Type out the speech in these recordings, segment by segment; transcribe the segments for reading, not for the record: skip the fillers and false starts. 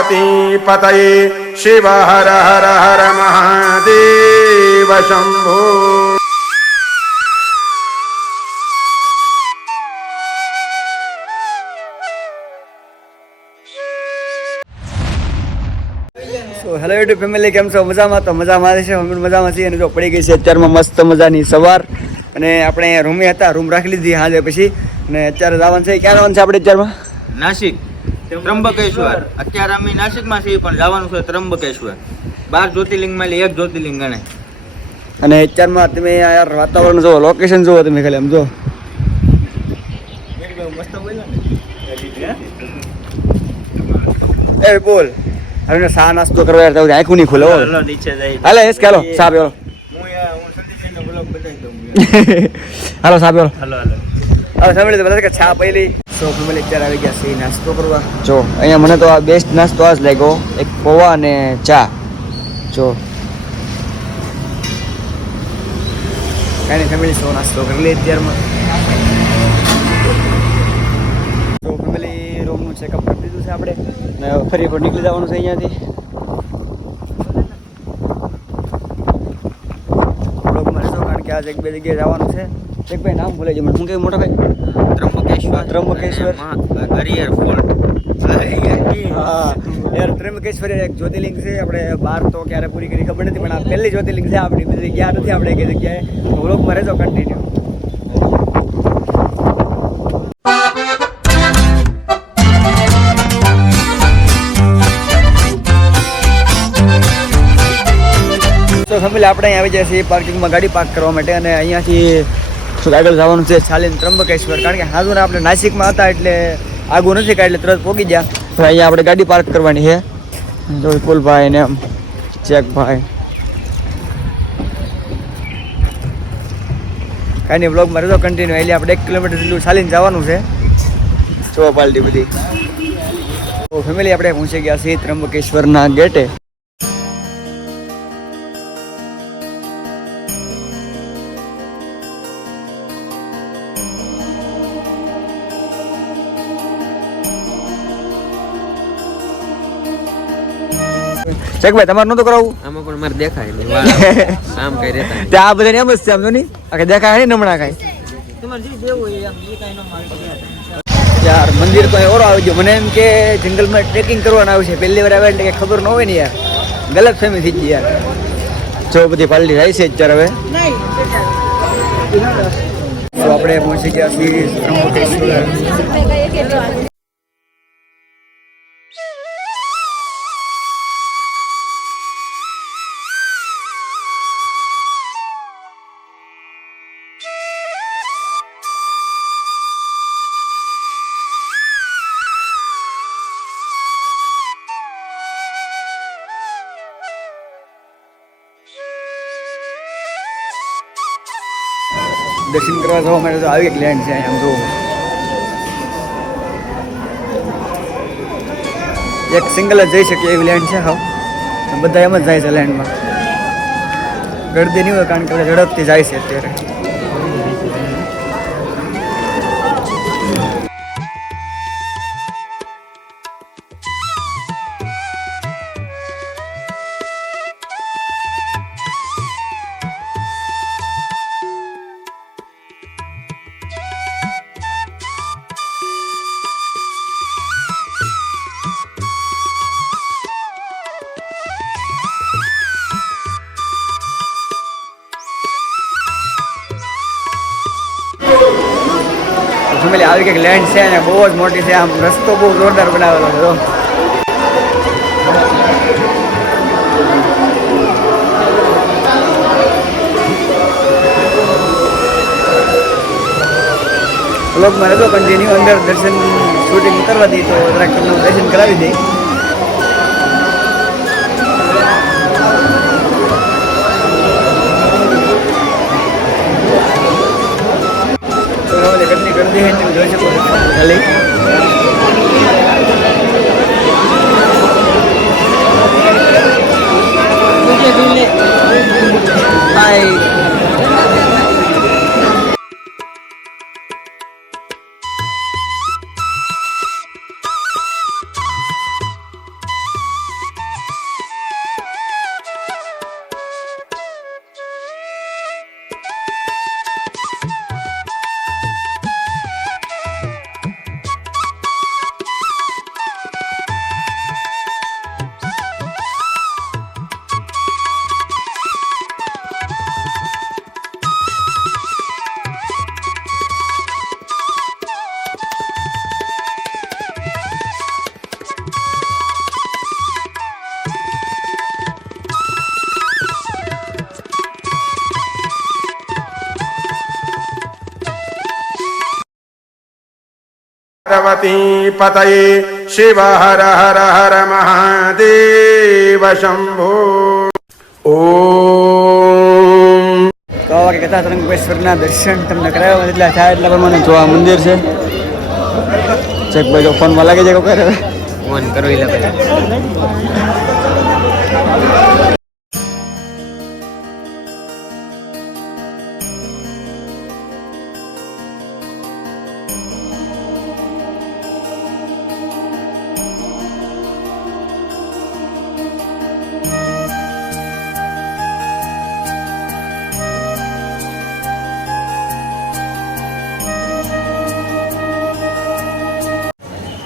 પાર્વતી પતયે Shiv Har Har Har Mahadev Shambho. Hello YouTube family, કેમ છો? મજામાં? તો મજામાં છે, અમે મજામાં છીએ. અને જો પડી ગઈ છે અત્યારમાં મસ્ત મજાની સવાર, અને આપણે રૂમે હતા, રૂમ રાખી લીધી હાજે પછી, અને અત્યારે જવાનું છે. ક્યાં જવાનું છે આપણે અત્યારમાં? નાસિક, ત્રંબકેશ્વર. અત્યારે અમે નાસિકમાં છીએ, પણ જવાનું છે ત્રંબકેશ્વર. 12 જ્યોતિર્લિંગમાં એક જ્યોતિર્લિંગ ગણાય. અને અત્યારમાં તમે યાર વાતાવરણ જુઓ, લોકેશન જુઓ તમે ખાલી, આમ જો મસ્ત બોલ્યો ને. એ બોલ હવે સા નાસ્તો કરવા યાર, તો આંખું નહીં ખુલે. હાલો નીચે જઈ. હાલે એસ ચાલો સા પીવો. હું સંદીપનો બ્લોગ બતાવી દઉં. હાલો સા પીવો. હાલો હાલો. હવે સાંભળી બધા કે છા પહેલી. સો ફેમિલી અત્યારે આવી ગયા છે નાસ્તો કરવા. જો અહીંયા મને તો આ બેસ્ટ નાસ્તો આ જ લાગ્યો, એક પૌવા અને ચા. જો કાંઈ નહીં ફેમિલી, સો નાસ્તો કરી લઈએ અત્યારમાં. તો ફેમિલી રૂમનું ચેકઅપ કરી દીધું છે આપણે, ને ફરી પર નીકળી જવાનું છે અહીંયાથી. બ્લોગમાં રહેશો, કારણ કે આજે એક બે જગ્યાએ જવાનું છે. એક ભાઈ નામ ભૂલે છે મને, શું કહે મોટા ભાઈ? ત્રંબકેશ્વર. ત્રંબકેશ્વર. હરિહર ફોલ્ટ. હા યાર, ત્રંબકેશ્વર એક જ્યોતિર્લિંગ છે. આપણે 12 તો ક્યારે પૂરી કરી ખબર નથી, પણ આ પહેલી જ્યોતિર્લિંગ છે આપણી. બધી ગયા નથી આપણે એક જગ્યાએ. તો વ્લોગમાં રહેજો કન્ટિન્યુ. તો ફેમિલી આપણે અહીંયા આવી જાય છે પાર્કિંગમાં ગાડી પાર્ક કરવા માટે, અને અહીંયાથી આગળ જવાનું છે ચાલીને ત્રંબકેશ્વર. કારણ કે હાજુ આપણે નાસિકમાં હતા એટલે આગું નથી કાંઈ, એટલે તરત પહોંચી ગયા. તો અહીંયા આપણે ગાડી પાર્ક કરવાની છે. જો વિપુલભાઈ ને એમ ચેકભાઈ. કાંઈ નહીં, બ્લોગમાં રહેજો કન્ટિન્યુ. એટલે આપણે 1 કિલોમીટર જેટલું ચાલીને જવાનું છે. જો પાલટી બધી. તો ફેમિલી આપણે પહોંચી ગયા છીએ ત્રંબકેશ્વરના ગેટે. ચેકભાઈ તમારે નહોતું કરાવવું? આમાં પણ મારે દેખાય આમ કઈ રહેતા ત્યાં આ બધાને એમ જ છે, આમ જો નહીં આ દેખાય નહીં નમણા કાંઈ. તમારે જે દેવું હોય એમ એ કાંઈ ન મારે. યાર મંદિર તો ઓરો આવી ગયો. મને એમ કે જંગલમાં ટ્રેકિંગ કરવાનું આવ્યું છે, પહેલી વાર આવે એટલે કે ખબર ન હોય ને યાર, ગલત ફેમી થઈ ગઈ યાર. જો બધી પાલટી થાય છે અત્યારે. હવે તો આપણે પહોંચી ગયા છીએ ત્રંબકેશ્વર. દર્શન કરવા જવા માટે તો આવી એક લેન્ડ છે આમ જો, એક સિંગલ જ જઈ શકીએ એવી લેન્ડ છે. હા બધા એમ જ જાય છે લેન્ડમાં, ગળદી નહીં હોય કારણ કે ઝડપથી જાય છે અત્યારે. ફેમિલી આવી કંઈક લેન્ડ છે અને બહુ જ મોટી છે. આમ રસ્તો બહુ જોરદાર બનાવેલો છે. બ્લોગમાં રહેતો કન્ટિન્યુ. અંદર દર્શન શૂટિંગ કરવા દઈ તો જરાક તમને દર્શન કરાવી દઈ. કેટલી ગરદી છે તમે જોઈ શકો છો ખાલી. पार्वती पतये शिव हर हर हर महादेव शंभो ओम। તો આવા કે કથા ત્રંબકેશ્વરના દર્શન તમને કરાવ્યા એટલા થાય એટલા પ્રમાણે જો આ મંદિર છે ચેક ભાઈ જો ફોનમાં લાગી જાય કરે ફોન કરો એટલે પહેલા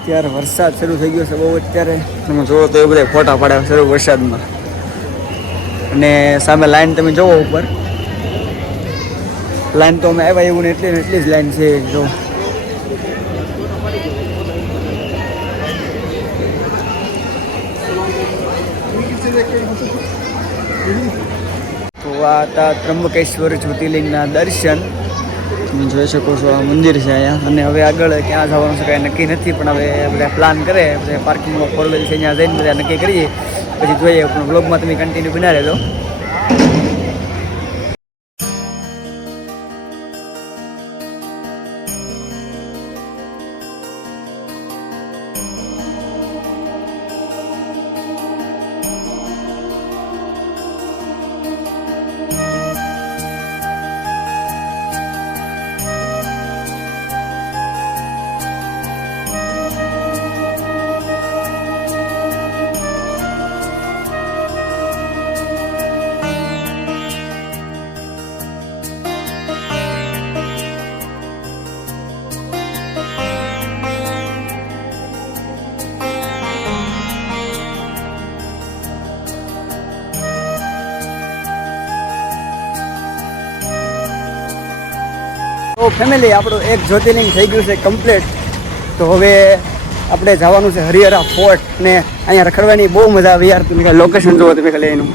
ત્યારે વરસાદ શરૂ થઈ ગયો છે બહુ અત્યારે તમે જોવો તો એ બધા ફોટા પાડ્યા શરૂ વરસાદમાં અને સામે લાઈન તમે જોવો ઉપર લાઈન તો અમે આવ્યા એવું ને એટલી જ લાઈન છે જો તો આ હતા ત્રંબકેશ્વર જ્યોતિર્લિંગના દર્શન તમે જોઈ શકો છો આ મંદિર છે અહીંયા અને હવે આગળ ક્યાં જવાનું છે કાંઈ નક્કી નથી પણ હવે બધા પ્લાન કરે બધા પાર્કિંગમાં ફોર વ્હીલ છે ત્યાં જઈને બધા નક્કી કરીએ પછી જોઈએ પણ બ્લોગમાં તમે કન્ટિન્યુ બના રહેજો તો ફેમિલી આપણું એક જ્યોતિર્લિંગ થઈ ગયું છે કમ્પ્લીટ તો હવે આપણે જવાનું છે હરિહરા ફોર્ટ ને અહીંયા રખડવાની બહુ મજા આવી યાર તમે લોકેશન જોવો તમે ખાલી એનું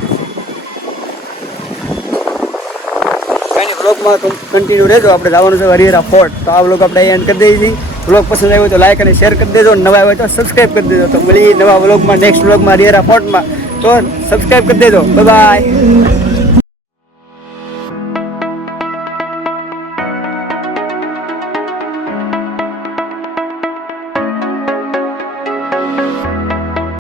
કાંઈ બ્લોગમાં કન્ટિન્યુ રહેજો આપણે જવાનું છે હરિહરા ફોર્ટ તો આ બ્લોગ આપણે અહીંયા કરી દઈએ છીએ બ્લોગ પસંદ આવ્યો તો લાઈક અને શેર કરી દેજો નવા આવ્યો તો સબસ્ક્રાઈબ કરી દેજો તો મળી નવા બ્લોગમાં નેક્સ્ટ બ્લોગમાં હરિહરા ફોર્ટમાં તો સબસ્ક્રાઈબ કરી દેજો બાય બાય